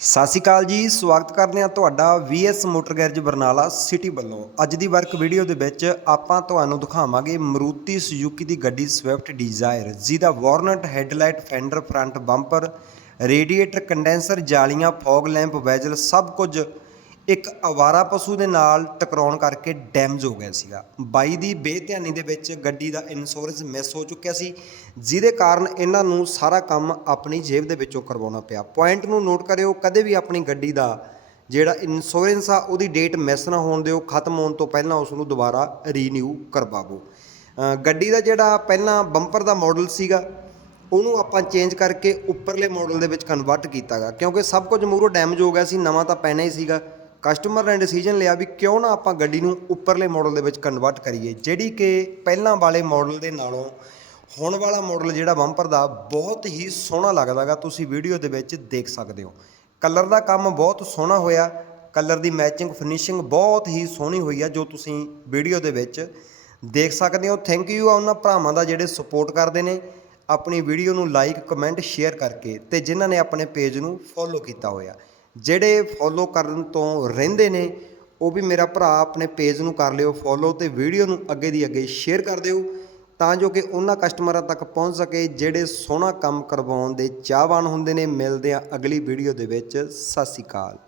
ਸਤਿ ਸ਼੍ਰੀ ਅਕਾਲ ਜੀ, ਸਵਾਗਤ ਕਰਦੇ ਹਾਂ ਤੁਹਾਡਾ VS motor garage Barnala city ਵੱਲੋਂ। ਅੱਜ ਦੀ ਵਰਕ ਵੀਡੀਓ ਦੇ ਵਿੱਚ ਆਪਾਂ ਤੁਹਾਨੂੰ ਦਿਖਾਵਾਂਗੇ ਮਰੂਤੀ ਸੁਜ਼ੂਕੀ ਦੀ ਗੱਡੀ ਸਵਿਫਟ ਡਿਜ਼ਾਇਰ ਜਿਹਦਾ ਵਾਰਨਟ headlight fender front bumper radiator condenser ਜਾਲੀਆਂ fog lamp ਵੈਜਲ ਸਭ ਕੁਝ ਇੱਕ ਅਵਾਰਾ ਪਸ਼ੂ ਦੇ ਨਾਲ ਟਕਰਾਉਣ ਕਰਕੇ ਡੈਮੇਜ ਹੋ ਗਿਆ ਸੀਗਾ। ਬਾਈ ਦੀ ਬੇਧਿਆਨੀ ਦੇ ਵਿੱਚ ਗੱਡੀ ਦਾ ਇੰਸ਼ੋਰੈਂਸ ਮਿਸ ਹੋ ਚੁੱਕਿਆ ਸੀ, ਜਿਹਦੇ ਕਾਰਨ ਇਹਨਾਂ ਨੂੰ ਸਾਰਾ ਕੰਮ ਆਪਣੀ ਜੇਬ ਦੇ ਵਿੱਚੋਂ ਕਰਵਾਉਣਾ ਪਿਆ। ਪੁਆਇੰਟ ਨੂੰ ਨੋਟ ਕਰਿਓ, ਕਦੇ ਵੀ ਆਪਣੀ ਗੱਡੀ ਦਾ ਜਿਹੜਾ ਇੰਸ਼ੋਰੈਂਸ ਆ, ਉਹਦੀ ਡੇਟ ਮਿਸ ਨਾ ਹੋਣ ਦਿਓ, ਖਤਮ ਹੋਣ ਤੋਂ ਪਹਿਲਾਂ ਉਸ ਨੂੰ ਦੁਬਾਰਾ ਰੀਨਿਊ ਕਰਵਾਵੋ। ਗੱਡੀ ਦਾ ਜਿਹੜਾ ਪਹਿਲਾਂ ਬੰਪਰ ਦਾ ਮਾਡਲ ਸੀਗਾ, ਉਹਨੂੰ ਆਪਾਂ ਚੇਂਜ ਕਰਕੇ ਉੱਪਰਲੇ ਮਾਡਲ ਦੇ ਵਿੱਚ ਕਨਵਰਟ ਕੀਤਾ ਕੀਤਾਗਾ ਕਿਉਂਕਿ ਸਭ ਕੁਝ ਮੂਹਰੋਂ ਡੈਮੇਜ ਹੋ ਗਿਆ ਸੀ, ਨਵਾਂ ਤਾਂ ਪੈਣਾ ਹੀ ਸੀਗਾ। ਕਸਟਮਰ ਨੇ ਡਿਸੀਜਨ ਲਿਆ ਵੀ ਕਿਉਂ ਨਾ ਆਪਾਂ ਗੱਡੀ ਨੂੰ ਉੱਪਰਲੇ ਮਾਡਲ ਦੇ ਵਿੱਚ ਕਨਵਰਟ ਕਰੀਏ, ਜਿਹੜੀ ਕਿ ਪਹਿਲਾਂ ਵਾਲੇ ਮਾਡਲ ਦੇ ਨਾਲੋਂ ਹੁਣ ਵਾਲਾ ਮਾਡਲ ਜਿਹੜਾ ਬੰਪਰ ਦਾ ਬਹੁਤ ਹੀ ਸੋਹਣਾ ਲੱਗਦਾਗਾ, ਤੁਸੀਂ ਵੀਡੀਓ ਦੇ ਵਿੱਚ ਦੇਖ ਸਕਦੇ ਹੋ। ਕਲਰ ਦਾ ਕੰਮ ਬਹੁਤ ਸੋਹਣਾ ਹੋਇਆ ਕਲਰ ਦੀ ਮੈਚਿੰਗ ਫਿਨਿਸ਼ਿੰਗ ਬਹੁਤ ਹੀ ਸੋਹਣੀ ਹੋਈ ਆ, ਜੋ ਤੁਸੀਂ ਵੀਡੀਓ ਦੇ ਵਿੱਚ ਦੇਖ ਸਕਦੇ ਹੋ। ਥੈਂਕ ਯੂ ਆ ਉਹਨਾਂ ਭਰਾਵਾਂ ਦਾ ਜਿਹੜੇ ਸਪੋਰਟ ਕਰਦੇ ਨੇ, ਆਪਣੀ ਵੀਡੀਓ ਨੂੰ ਲਾਈਕ ਕਮੈਂਟ ਸ਼ੇਅਰ ਕਰਕੇ ਤੇ ਜਿਨ੍ਹਾਂ ਨੇ ਆਪਣੇ ਪੇਜ ਨੂੰ ਫੋਲੋ ਕੀਤਾ ਹੋਇਆ। ਜਿਹੜੇ ਫੋਲੋ ਕਰਨ ਤੋਂ ਰਹਿੰਦੇ ਨੇ, ਉਹ ਵੀ ਮੇਰਾ ਭਰਾ ਆਪਣੇ ਪੇਜ ਨੂੰ ਕਰ ਲਿਓ ਫੋਲੋ ਤੇ ਵੀਡੀਓ ਨੂੰ ਅੱਗੇ ਦੀ ਅੱਗੇ ਸ਼ੇਅਰ ਕਰ ਦਿਓ, ਤਾਂ ਜੋ ਕਿ ਉਹਨਾਂ ਕਸਟਮਰਾਂ ਤੱਕ ਪਹੁੰਚ ਸਕੇ, ਜਿਹੜੇ ਸੋਹਣਾ ਕੰਮ ਕਰਵਾਉਣ ਦੇ ਚਾਹਵਾਨ ਹੁੰਦੇ ਨੇ। ਮਿਲਦੇ ਆ ਅਗਲੀ ਵੀਡੀਓ ਦੇ ਵਿੱਚ। ਸਤਿ ਸ਼੍ਰੀ ਅਕਾਲ।